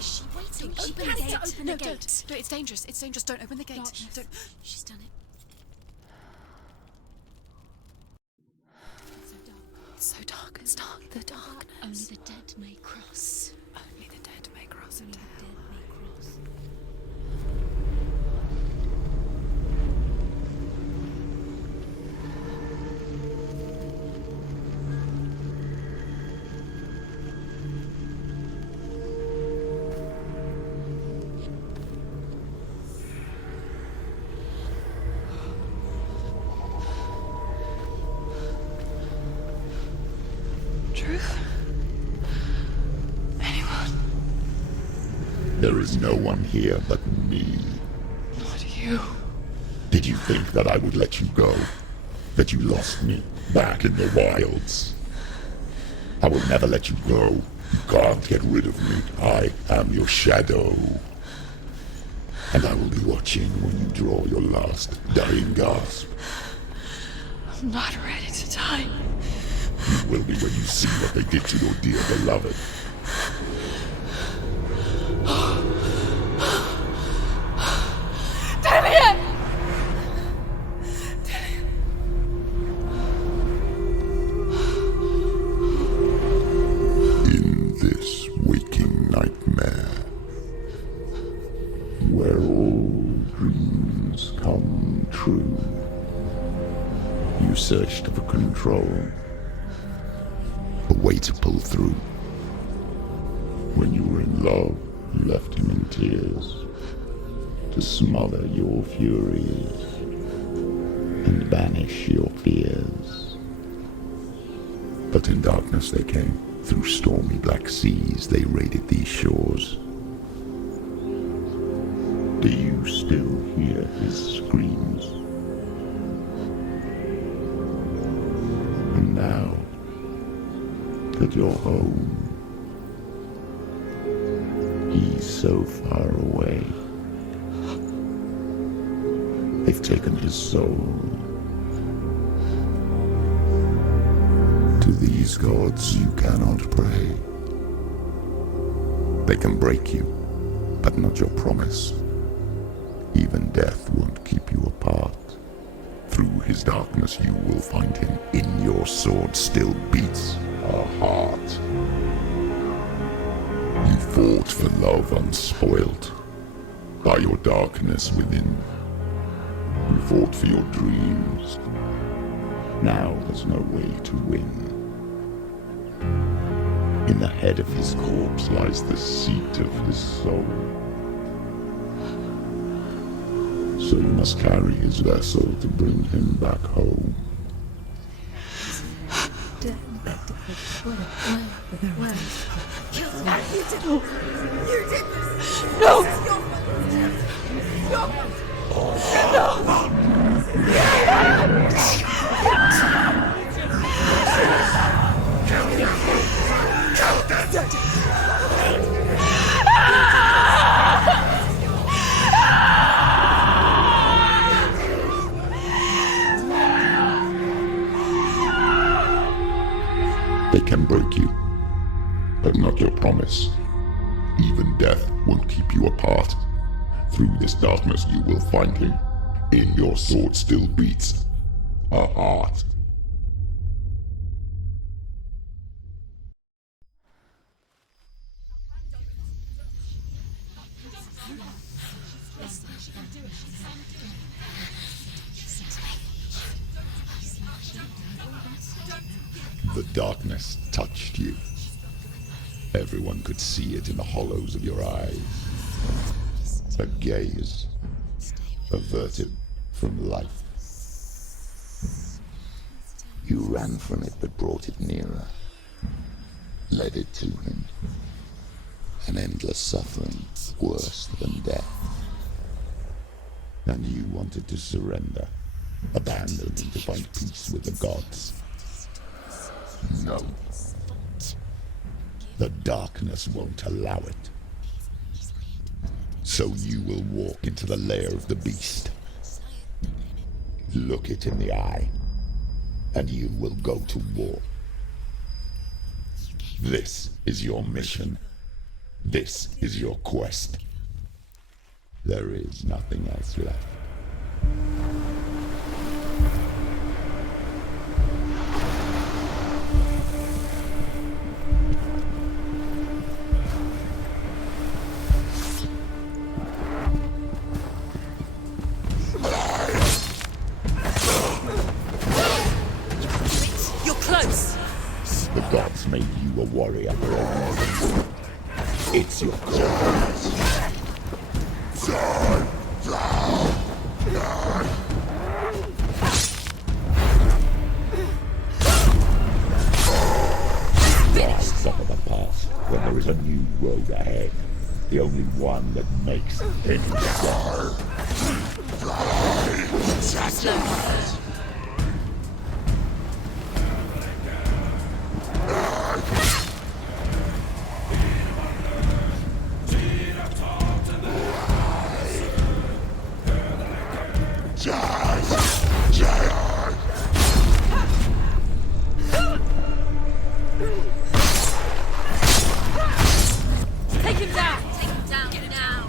Is she waiting? Don't Open the panic gate. to open No, the gate. don't. It's dangerous. It's dangerous. Don't open the gate. Darkness. Don't. She's done it. It's so dark. It's dark. The darkness. Only the dead may cross. Only the dead may cross into Only the hell. dead may cross. Truth? Anyone? There is no one here but me. Not you. Did you think that I would let you go? That you lost me back in the wilds? I will never let you go. You can't get rid of me. I am your shadow. And I will be watching when you draw your last dying gasp. I'm not ready to die. You will be when you see what they did to your dear beloved. Damien! In this waking nightmare, where all dreams come true, you searched for control, a way to pull through. When you were in love, you left him in tears, to smother your furies and banish your fears. But in darkness they came, through stormy black seas they raided these shores. Do you still hear his screams? And now that you're home, he's so far away. They've taken his soul. To these gods you cannot pray. They can break you, but not your promise. Even death won't keep you apart. Through his darkness you will find him. In your sword still beats a heart. You fought for love unspoilt by your darkness within. You fought for your dreams. Now there's no way to win. In the head of his corpse lies the seat of his soul. So you must carry his vessel to bring him back home. Where? Kill him. You did this. No! This is your fault. No! They can break you, but not your promise. Even death won't keep you apart. Through this darkness you will find him. In your sword still beats a heart. The darkness touched you. Everyone could see it in the hollows of your eyes. A gaze averted from life. You ran from it but brought it nearer, led it to him. An endless suffering worse than death. And you wanted to surrender, abandon him to find peace with the gods. No. The darkness won't allow it. So you will walk into the lair of the beast. Look it in the eye, and you will go to war. This is your mission. This is your quest. There is nothing else left. You're close. The gods made you a warrior for a reason. It's your cause. Last stop of the past, when there is a new road ahead. The only one that makes any sense. Take him down. Take him down. Get him down.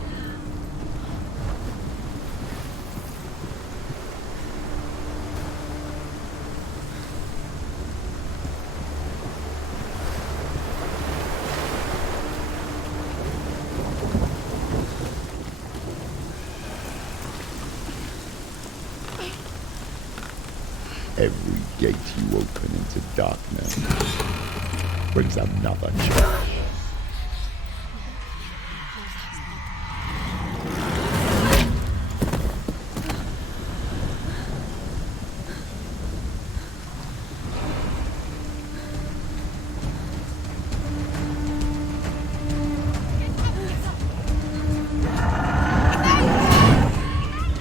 Every gate you open into darkness brings another change.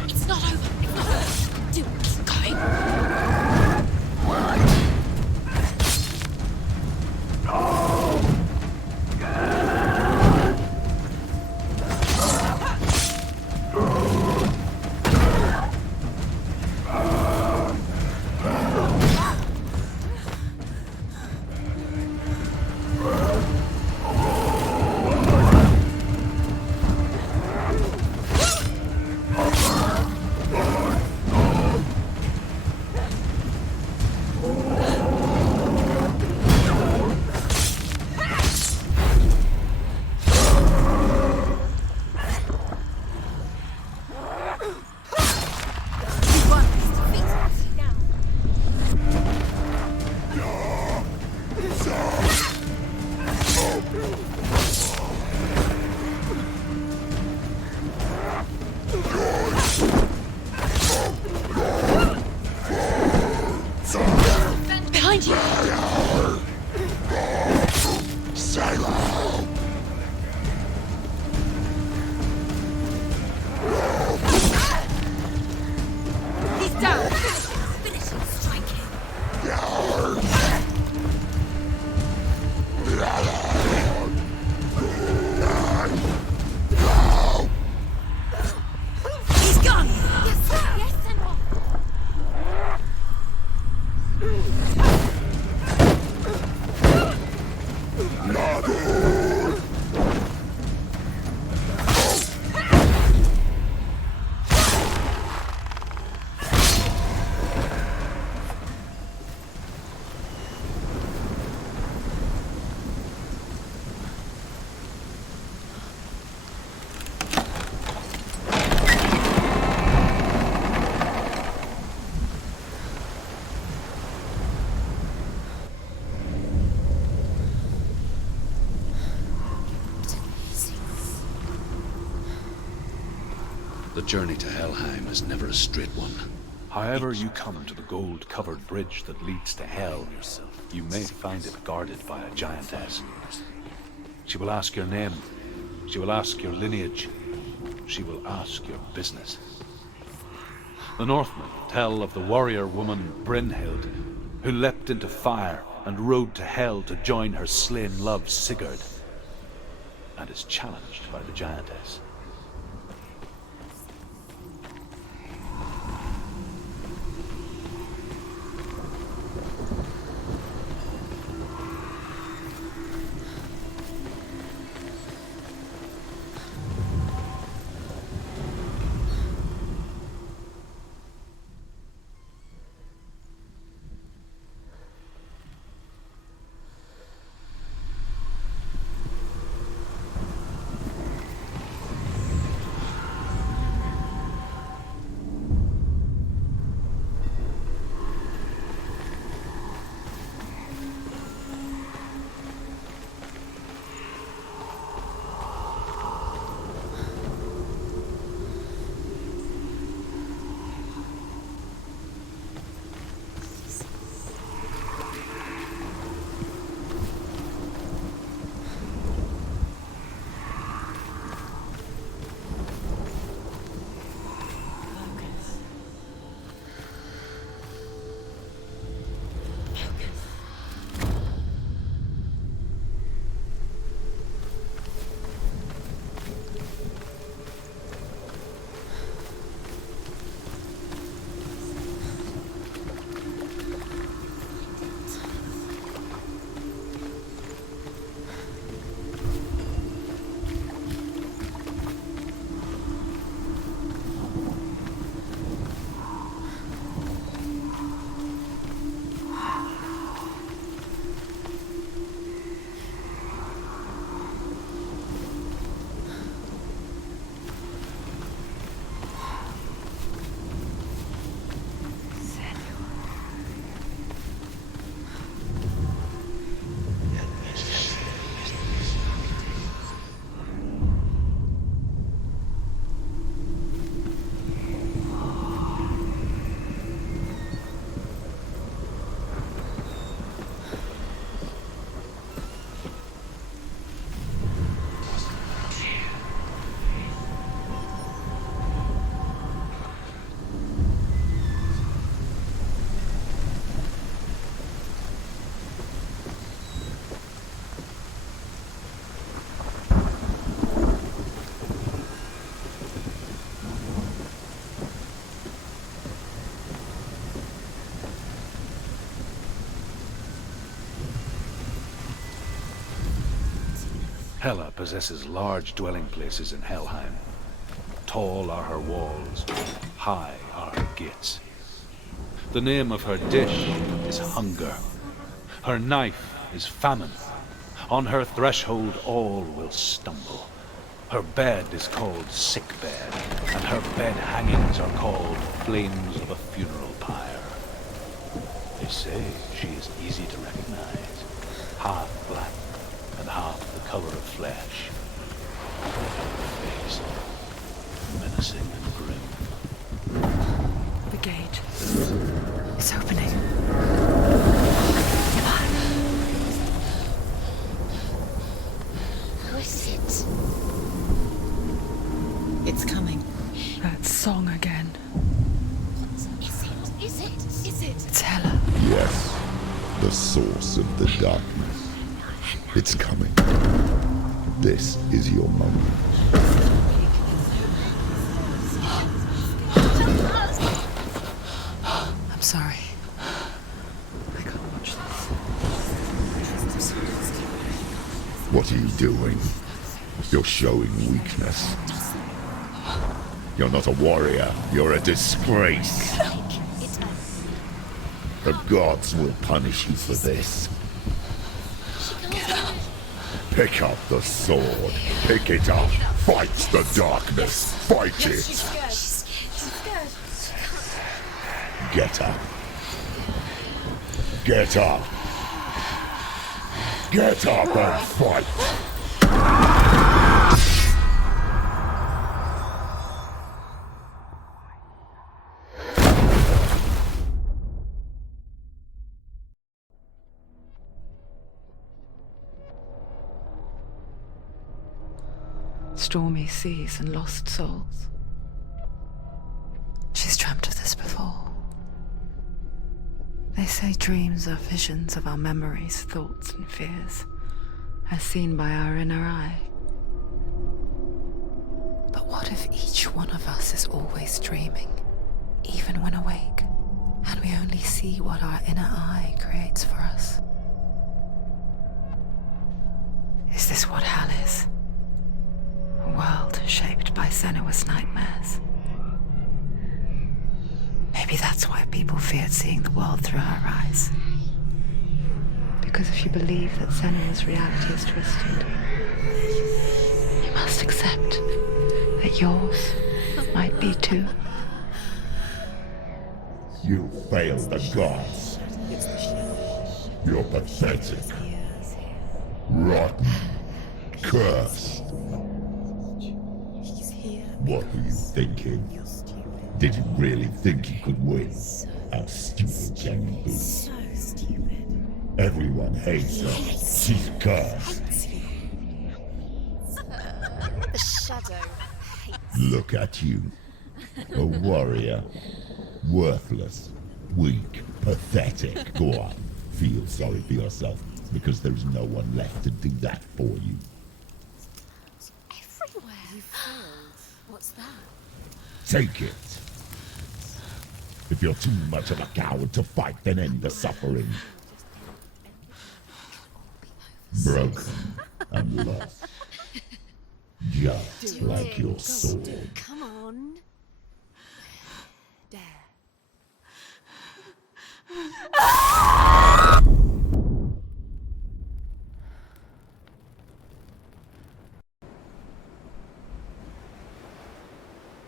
It's not over. It's not over. Dude, keep going. Behind you. He's down. Finish him. Strike him. He's gone. Yes, sir. Yes, Senua. The journey to Helheim is never a straight one. However you come to the gold-covered bridge that leads to Hell, you may find it guarded by a giantess. She will ask your name. She will ask your lineage. She will ask your business. The Northmen tell of the warrior woman Brynhild, who leapt into fire and rode to Hell to join her slain love Sigurd, and is challenged by the giantess. Hela possesses large dwelling places in Helheim. Tall are her walls, high are her gates. The name of her dish is hunger. Her knife is famine. On her threshold all will stumble. Her bed is called sick bed, and her bed hangings are called flames of a funeral pyre. They say she is easy to recognize, half black and half the color of flesh. Her face, menacing and grim. The gate. It's opening. Who is it? It's coming. That song again. Is it? Is it? Is it? It's Hela. Yes, the source of the darkness. It's coming. This is your moment. I'm sorry. I can't watch this. What are you doing? You're showing weakness. You're not a warrior. You're a disgrace. The gods will punish you for this. Get up. Pick up the sword. Pick it up. Fight the darkness. Fight it. She's scared. She's scared. Get up. Get up. Get up and fight. Stormy seas and lost souls. She's dreamt of this before. They say dreams are visions of our memories, thoughts, and fears, as seen by our inner eye. But what if each one of us is always dreaming, even when awake, and we only see what our inner eye creates for us? Is this what hell is? A world shaped by SENUA'S nightmares. Maybe that's why people feared seeing the world through her eyes. Because if you believe that SENUA'S reality is twisted, you must accept that yours might be too. You failed the gods. You're pathetic. Rotten. Cursed. What were you thinking? Did you really think you could win? How stupid can you be? So stupid. Everyone hates her. She's cursed. The shadow hates. Look at you. A warrior. Worthless. Weak. Pathetic. Go on. Feel sorry for yourself, because there's no one left to do that for you. Everywhere. You failed. What's that? Take it. If you're too much of a coward to fight, then end the suffering. Broken and lost. Just like your sword. Come on. Dare.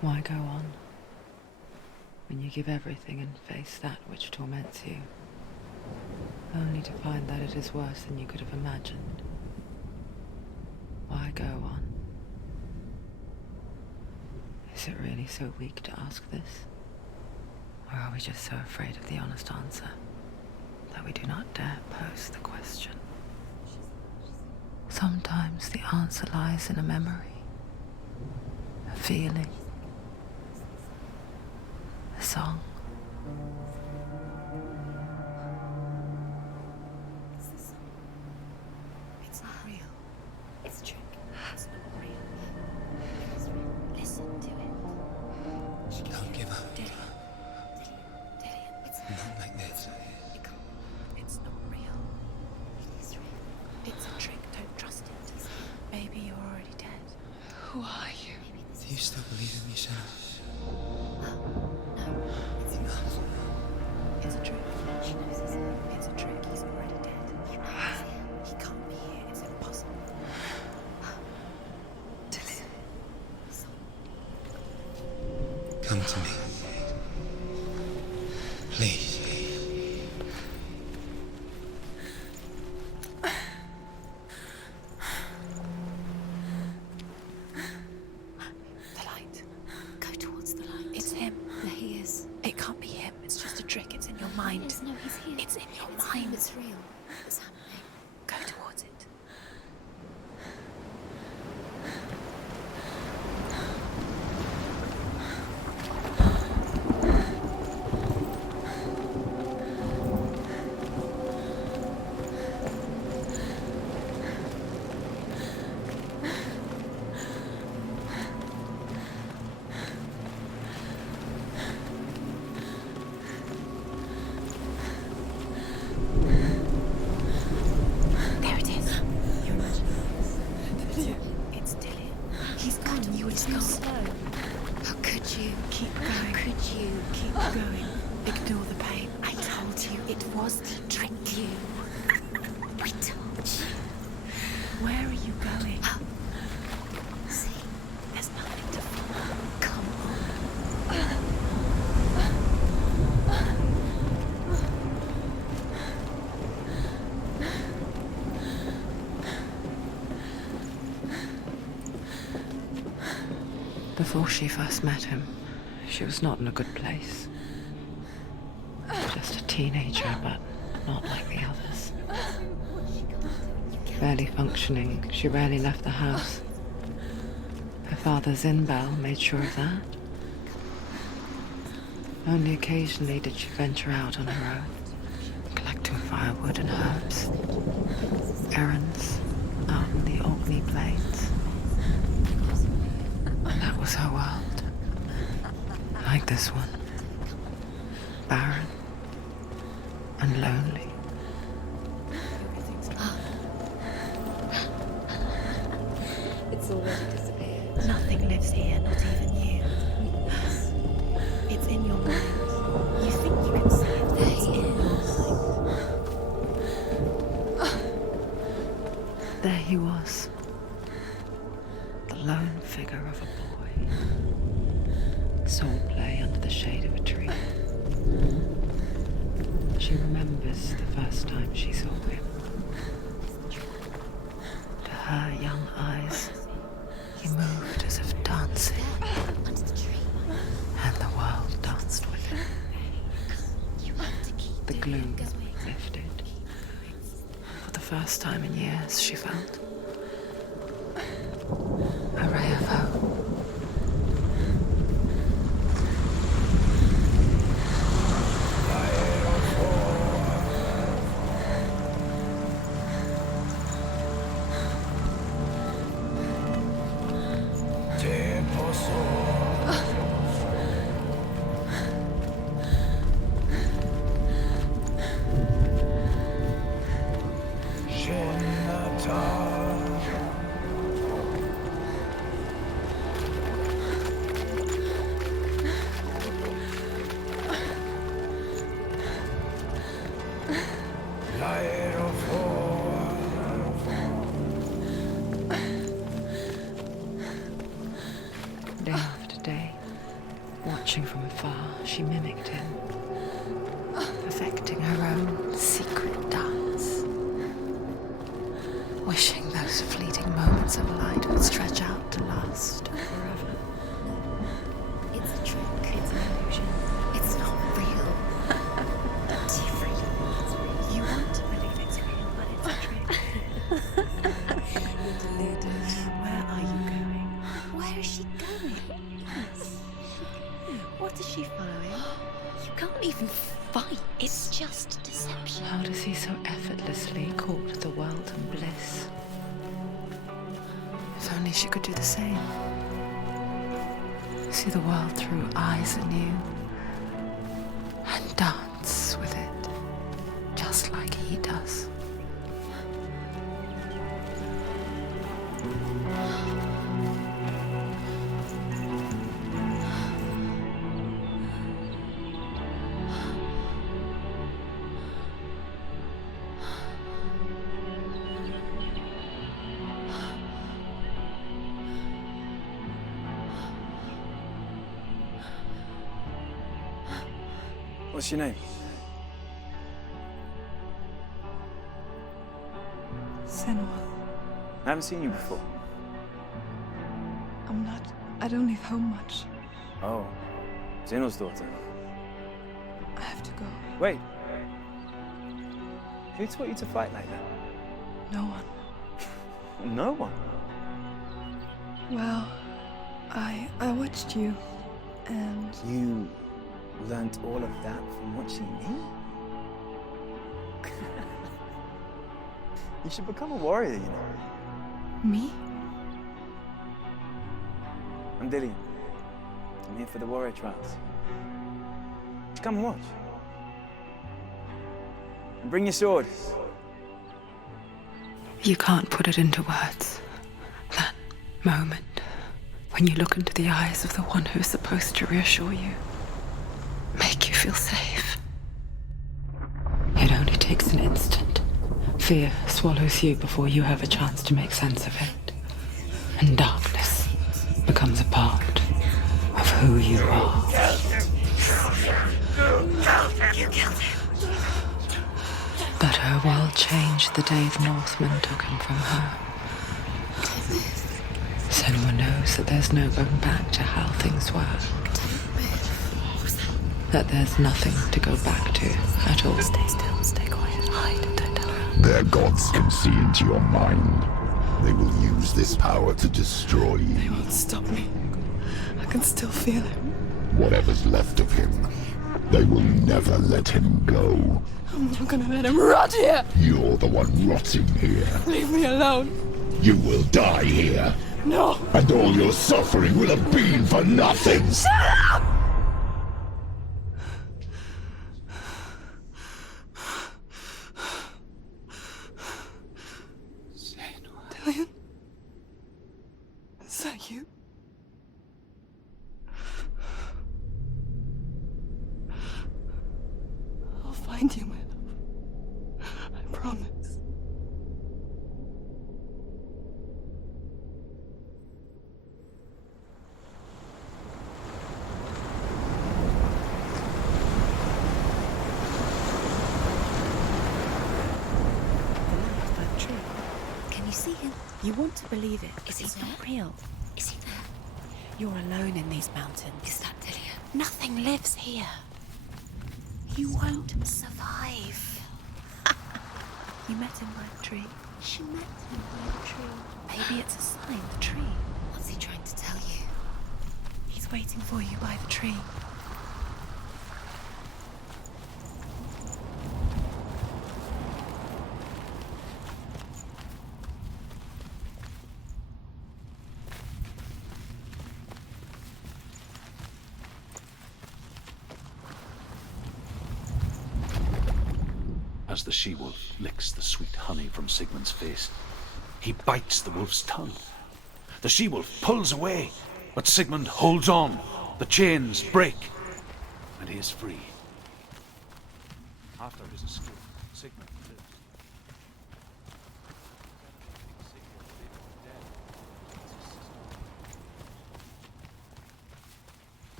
Why go on when you give everything and face that which torments you, only to find that it is worse than you could have imagined? Why go on? Is it really so weak to ask this? Or are we just so afraid of the honest answer that we do not dare pose the question? Sometimes the answer lies in a memory, a feeling, a song. It's not real. It's a trick. It's not real. It is real. Listen to it. Don't give up. Dillian. It's Not like this. It's not real. It is real. It's a trick. Don't trust it. Babe. to me. Please. The light. Go towards the light. It's him. There he is. It can't be him. It's just a trick. It's in your mind. No, he's here. It's in your mind. It's real. It's happening. Go towards it. There it is. You're imagining. It's Dilly. He's gone. You were too slow. How could you? Keep going. How could you? Keep going. Ignore the pain. I told you it was to trick you. I told you. Where are you going? See, there's nothing to follow. Come on. Before she first met him, she was not in a good place. Just a teenager, but not like the others. Barely functioning, she rarely left the house. Her father's in-bell made sure of that. Only occasionally did she venture out on her own, collecting firewood and herbs, errands out in the Orkney Plains. That was her world. Like this one. Barren and lonely. It's already disappeared. Nothing lives here, not even you. It's in your mind. You think you can see it. There he is. There he was. The lone figure of a boy. Swordplay under the shade of a tree. She remembers the first time she saw him. To her young eyes, he moved as if dancing, and the world danced with him. The gloom lifted. For the first time in years, she felt a ray of hope. Day after day, watching from afar, she mimicked him, perfecting her own secret dance, wishing those fleeting moments of light would stretch out to last forever. It's a trick. It's an illusion. It's not real. But you really, you want to believe it's real, but it's a trick. You're deluded. Where are you going? Where is she going? What is she following? You can't even fight. It's just deception. How does he so effortlessly court the world and bliss? If only she could do the same. See the world through eyes anew and dance with it, just like he does. What's your name? Senua. I haven't seen you before. I don't leave home much. Oh, Zeno's daughter. I have to go. Wait. Who taught you to fight like that? No one. No one. Well, I watched you, and You learnt all of that from watching me? You should become a warrior, you know. me? I'm Dillian. I'm here for the warrior trials. Just come and watch. And bring your sword. You can't put it into words. That moment when you look into the eyes of the one who is supposed to reassure you, make you feel safe. It only takes an instant. Fear swallows you before you have a chance to make sense of it. And darkness becomes a part of who you are. You killed him. But her world changed the day the Northmen took him from her. Senua knows that there's no going back to how things were. That there's nothing to go back to at all. Stay still, stay quiet, hide, don't tell her. Their gods can see into your mind. They will use this power to destroy you. They won't stop me. I can still feel him. Whatever's left of him, they will never let him go. I'm not gonna let him rot here. You're the one rotting here. Leave me alone. You will die here. No. And all your suffering will have been for nothing. Shut up! Dillian? Is that you? I'll find you, my love. I promise. Can you see him? You want to believe it. Is he not real? Is he there? You're alone in these mountains. Is that Dillian? Nothing lives here. You won't survive. You met him by the tree. She met him by the tree. Maybe it's a sign, the tree. What's he trying to tell you? He's waiting for you by the tree. As the she-wolf licks the sweet honey from Sigmund's face, he bites the wolf's tongue. The she-wolf pulls away, but Sigmund holds on. The chains break, and he is free. After his escape, Sigmund lives.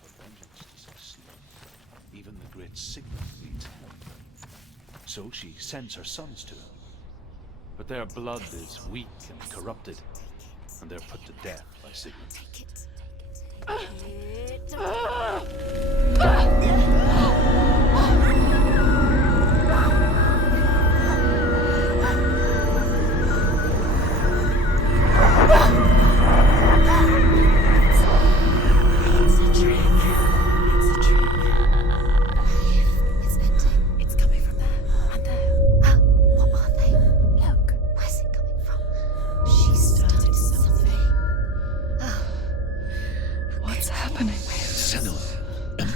For vengeance to succeed, even the great Sigmund needs help. So she sends her sons to him. But their blood is weak and corrupted, and they're put to death by Sigmund. Take it.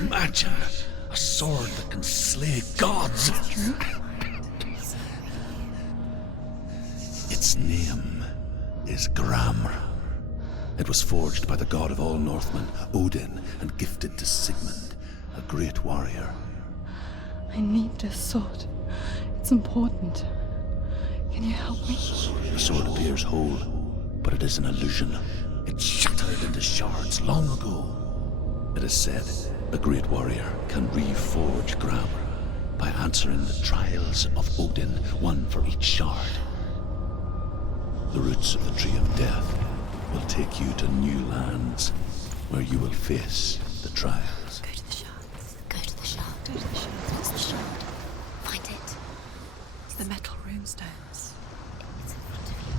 Imagine a sword that can slay gods. Its name is Gramr. It was forged by the god of all Northmen, Odin, and gifted to Sigmund, a great warrior. I need this sword. It's important. Can you help me? The sword appears whole, but it is an illusion. It shattered into shards long ago. It is said A great warrior can reforge Gram by answering the trials of Odin, one for each shard. The roots of the Tree of Death will take you to new lands where you will face the trials. Go to the shard. Go to the shard. Go to the shard. What's the shard? Find it. It's the metal runestones. It's in front of you.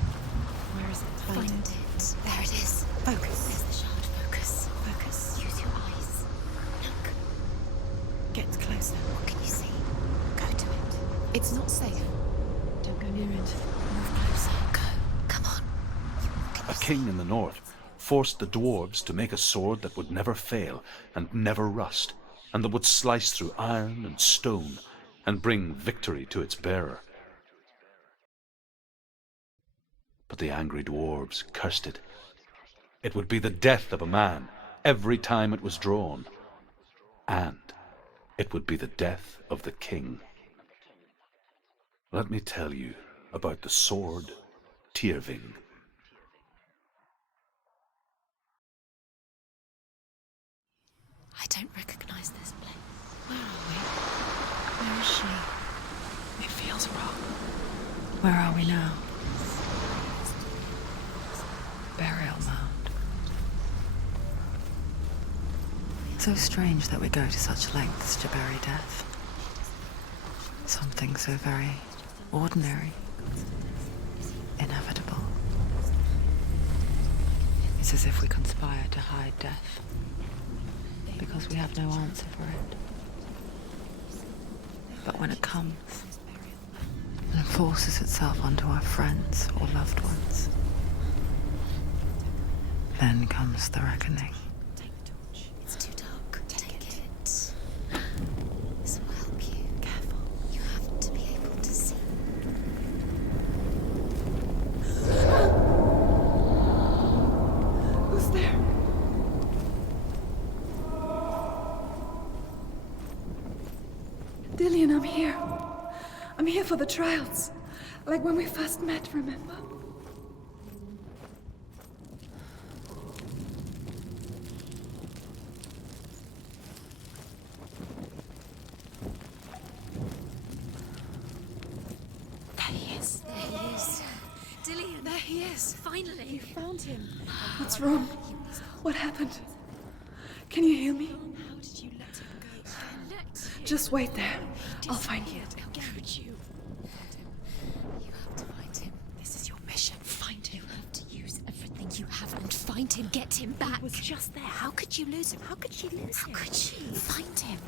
Where is it? Find it. There it is. Focus. There's the shard. Focus. Focus. Use your eyes. Look. Get closer. What can you see? Go to it. It's not safe. Don't go near it. Move closer. Go. Come on. What can A you see? king in the north forced the dwarves to make a sword that would never fail and never rust, and that would slice through iron and stone and bring victory to its bearer. But the angry dwarves cursed it. It would be the death of a man every time it was drawn, and it would be the death of the king. Let me tell you about the sword Tyrving. I don't recognize this place. Where are we? Where is she? It feels wrong. Where are we now? Burial mound. So strange that we go to such lengths to bury death. Something so very ordinary, inevitable. It's as if we conspire to hide death, because we have no answer for it. But when it comes and forces itself onto our friends or loved ones, then comes the reckoning. Take the torch. It's too dark. Take it. This will help you. Careful. You have to be able to see. Who's there? Dillian, I'm here. I'm here for the trials. Like when we first met, remember? There he is. There he is. Dillian. There he is. Finally. You found him. What's wrong? What happened? Can you hear me? How did you let him go? Just wait there. I'll find you. How could you? You have to find him. This is your mission. Find him. You have to use everything you have and find him. Get him back. He was just there. How could you lose him? How could you lose him? How could you? Find him.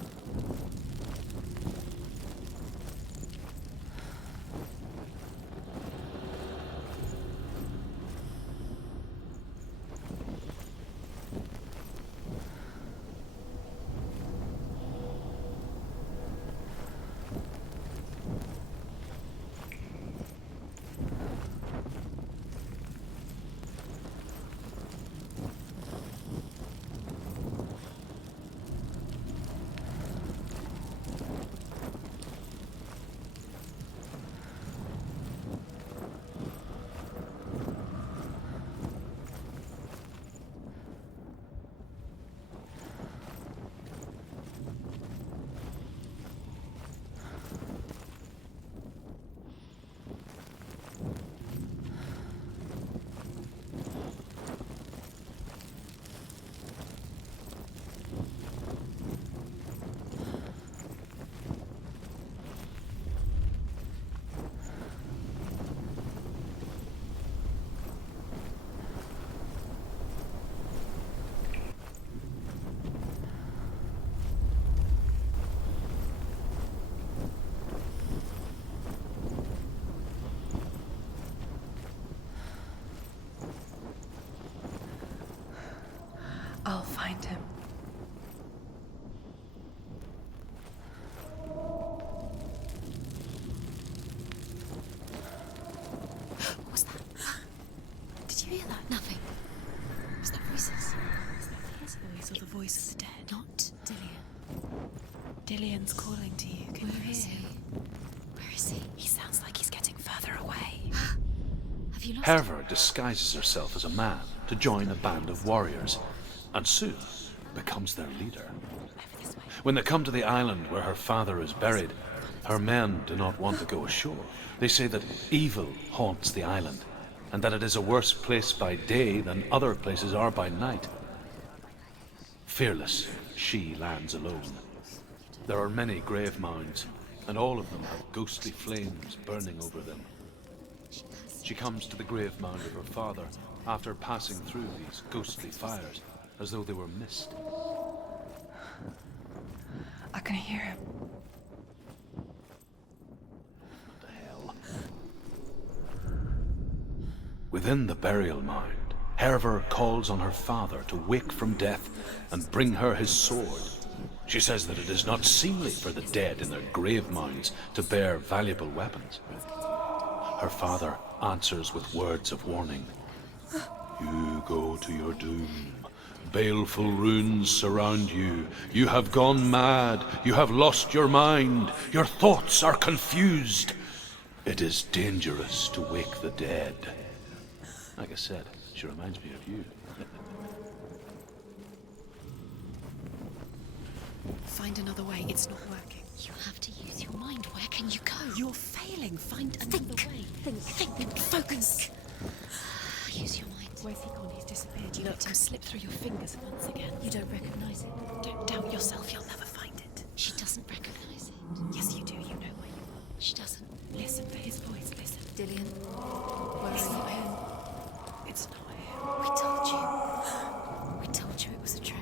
I'll find him. What was that? Did you hear that? Nothing. Was that voices? Is that his voice or the voice of the dead? Not Dillian. Dillian's calling to you. Can you Where is hear? he? Where is he? He sounds like he's getting further away. Have you lost him? Herva disguises herself as a man to join a band of warriors, and soon becomes their leader. When they come to the island where her father is buried, her men do not want to go ashore. They say that evil haunts the island, and that it is a worse place by day than other places are by night. Fearless, she lands alone. There are many grave mounds, and all of them have ghostly flames burning over them. She comes to the grave mound of her father after passing through these ghostly fires, as though they were mist. I can hear him. What the hell? Within the burial mound, Herver calls on her father to wake from death and bring her his sword. She says that it is not seemly for the dead in their grave mounds to bear valuable weapons. Her father answers with words of warning. You go to your doom. Baleful runes surround you. You have gone mad. You have lost your mind. Your thoughts are confused. It is dangerous to wake the dead. Like I said, she reminds me of you. Find another way. It's not working. You have to use your mind. Where can you go? You're failing. Find another way. Think. Focus. Use your mind. Where's he gone? He's disappeared. You let him slip through your fingers once again. You don't recognize it. Don't doubt yourself. You'll never find it. She doesn't recognize it. Yes, you do. You know where you are. She doesn't. Listen for his voice. Listen. Dillian, where It's are not you? him. It's not him. We told you. We told you it was a trick.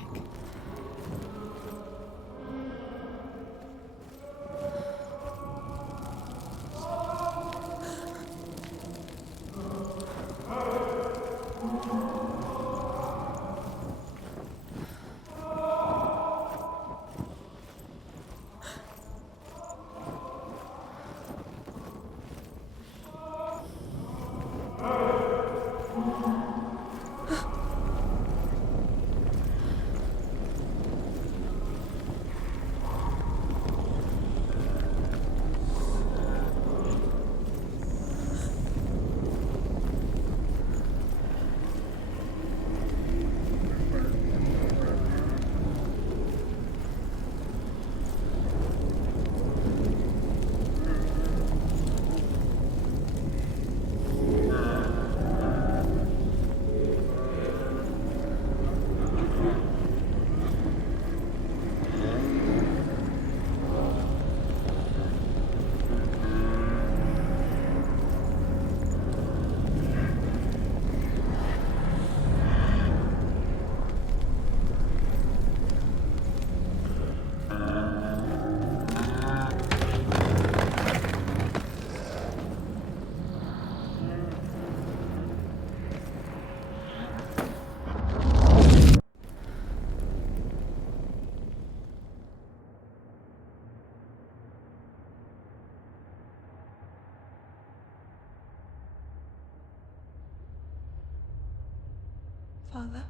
Father?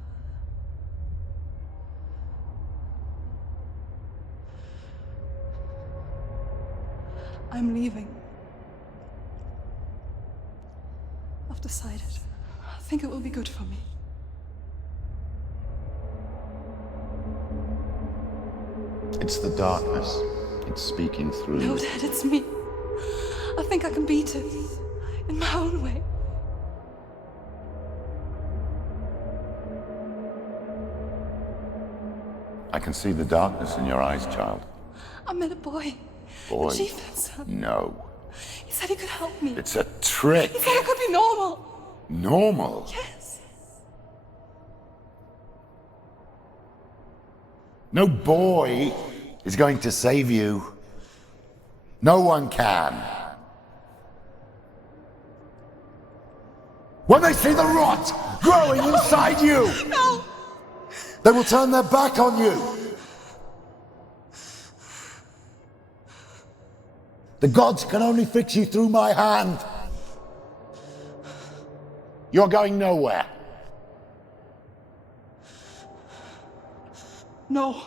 I'm leaving. I've decided. I think it will be good for me. It's the darkness. It's speaking through No, you. Dad, it's me. I think I can beat it. In my own way. I can see the darkness in your eyes, child. I met a boy. Boy. The chief and son. No. He said he could help me. It's a trick. He said I could be normal. Normal. Yes. No boy is going to save you. No one can. When they see the rot growing inside you, No! they will turn their back on you. The gods can only fix you through my hand. You're going nowhere. No.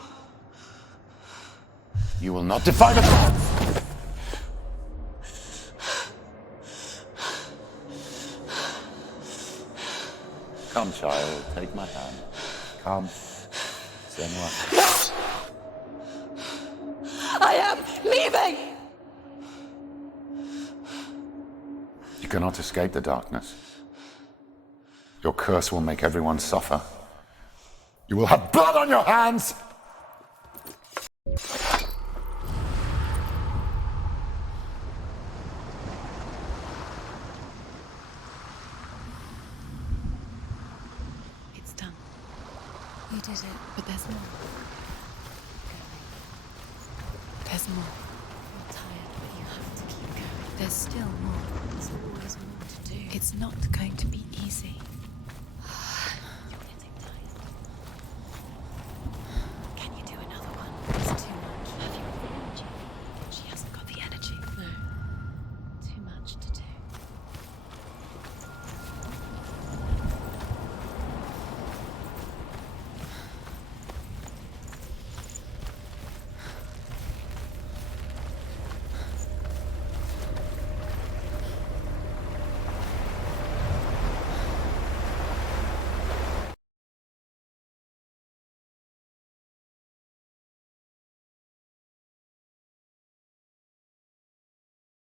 You will not defy the gods. Come, child, take my hand. Come. Senua. I am leaving! You cannot escape the darkness. Your curse will make everyone suffer. You will have blood on your hands! It's done. You did it. But there's more. There's more. You're tired, but you have to keep going. There's still more. There's always more to do. It's not going to be easy.